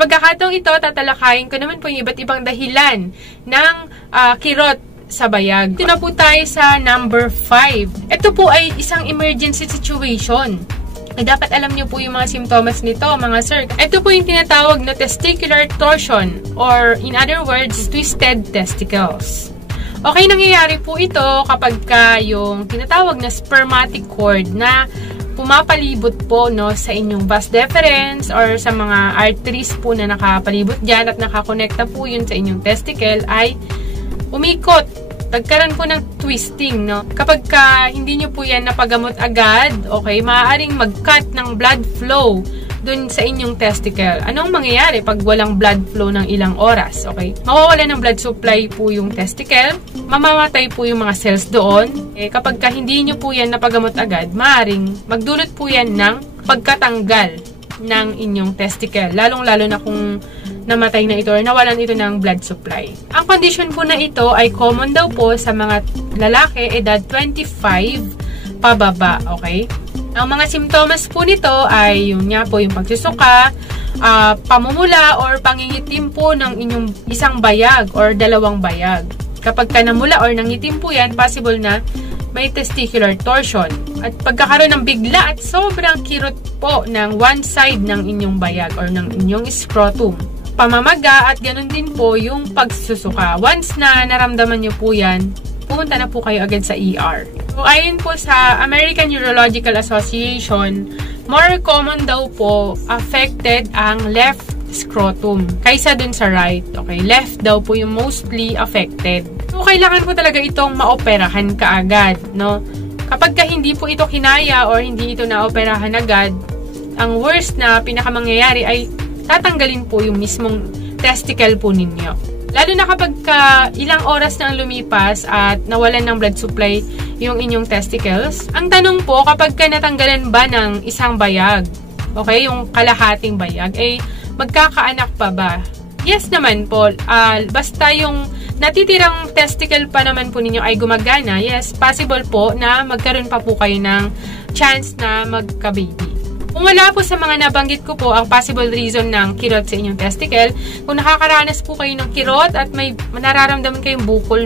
Pagkakataong ito, tatalakayin ko naman po yung iba't ibang dahilan ng kirot sa bayag. Ito na po tayo sa number 5. Ito po ay isang emergency situation. Dapat alam niyo po yung mga simptomas nito, mga sir. Ito po yung tinatawag na testicular torsion or in other words, twisted testicles. Okay, nangyayari po ito kapag yung tinatawag na spermatic cord na pumapalibot po sa inyong vas deferens or sa mga arteries po na nakapalibot dyan at nakakonekta po yun sa inyong testicle ay umikot. Nagkaroon po ng twisting, Kapag hindi nyo po yan napagamot agad, okay, maaaring mag-cut ng blood flow dun sa inyong testicle. Anong mangyayari pag walang blood flow ng ilang oras, okay? Mawawala ng blood supply po yung testicle, mamamatay po yung mga cells doon. Kapag hindi nyo po yan napagamot agad, maaaring magdulot po yan ng pagkatanggal ng inyong testicle. Lalong-lalo na kung namatay na ito or nawalan ito ng blood supply. Ang condition po na ito ay common daw po sa mga lalaki edad 25 pababa, okay? Ang mga simptomas po nito ay yung pagsusuka, pamumula or pangingitim po ng inyong isang bayag or dalawang bayag. Kapag namula or nangitim po yan, possible na may testicular torsion. At pagkakaroon ng bigla at sobrang kirot po ng one side ng inyong bayag or ng inyong scrotum. Pamamaga at ganun din po yung pagsusuka. Once na naramdaman nyo po yan, pumunta na po kayo agad sa ER. So, ayon po sa American Urological Association, more common daw po affected ang left scrotum kaysa dun sa right. Okay, left daw po yung mostly affected. So, kailangan po talaga itong maoperahan kaagad, Kapag hindi po ito kinaya or hindi ito naoperahan agad, ang worst na pinakamangyayari ay tatanggalin po yung mismong testicle po ninyo. Lalo na kapag ilang oras na ang lumipas at nawalan ng blood supply yung inyong testicles. Ang tanong po, kapag natanggalan ba ng isang bayag, okay, yung kalahating bayag, magkakaanak pa ba? Yes naman po. Basta yung natitirang testicle pa naman po ninyo ay gumagana, yes, possible po na magkaroon pa po kayo ng chance na magka-baby. Kung wala po sa mga nabanggit ko po ang possible reason ng kirot sa inyong testicle, kung nakakaranas po kayo ng kirot at may nararamdaman kayong bukol,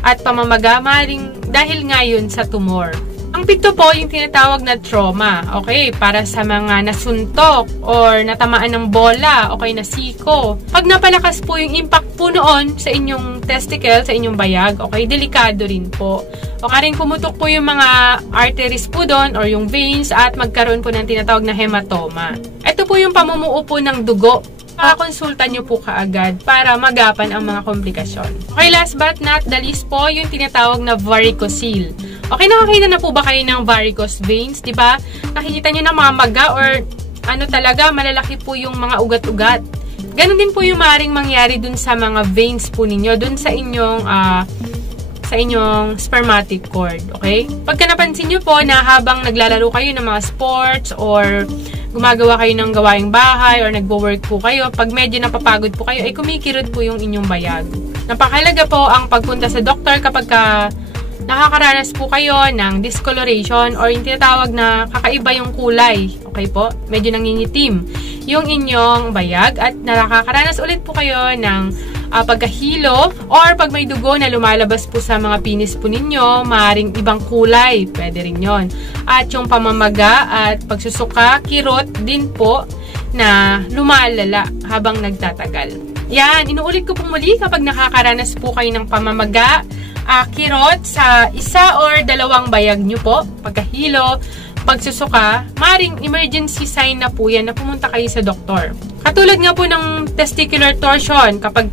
at pamamaga, maaaring dahil ngayon sa tumor. Ang pito po yung tinatawag na trauma, okay, para sa mga nasuntok or natamaan ng bola, okay, nasiko. Pag napalakas po yung impact po noon sa inyong testicle, sa inyong bayag, okay, delikado rin po. O karing pumutok po yung mga arteries po doon or yung veins at magkaroon po ng tinatawag na hematoma. Ito po yung pamumuo po ng dugo. Konsulta nyo po kaagad para magapan ang mga komplikasyon. Okay, last but not the least po, yung tinatawag na varicocele. Okay, nakakita na po ba kayo ng varicose veins, di ba? Nakikita nyo na mamaga or talaga, malalaki po yung mga ugat-ugat. Ganon din po yung maaaring mangyari dun sa mga veins po ninyo, dun sa inyong spermatic cord, okay? Pagka napansin nyo po na habang naglalaro kayo ng mga sports or gumagawa kayo ng gawaing bahay or nagwo-work po kayo, pag medyo napapagod po kayo, ay kumikirot po yung inyong bayag. Napakahalaga po ang pagpunta sa doktor kapag nakakaranas po kayo ng discoloration or yung tinatawag na kakaiba yung kulay. Okay po? Medyo nangingitim yung inyong bayag at nakakaranas ulit po kayo ng pagkahilo or pag may dugo na lumalabas po sa mga penis po ninyo, maaaring ibang kulay. Pwede rin yon. At yung pamamaga at pagsusuka, kirot din po na lumalala habang nagtatagal. Yan, inuulit ko po muli kapag nakakaranas po kayo ng pamamaga, kirot sa isa or dalawang bayag nyo po, pagkahilo, pagsusuka, maring emergency sign na po yan na pumunta kayo sa doktor. Katulad nga po ng testicular torsion, kapag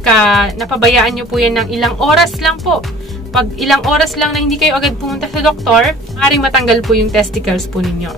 napabayaan nyo po yan ng ilang oras lang po, pag ilang oras lang na hindi kayo agad pumunta sa doktor, maring matanggal po yung testicles po ninyo.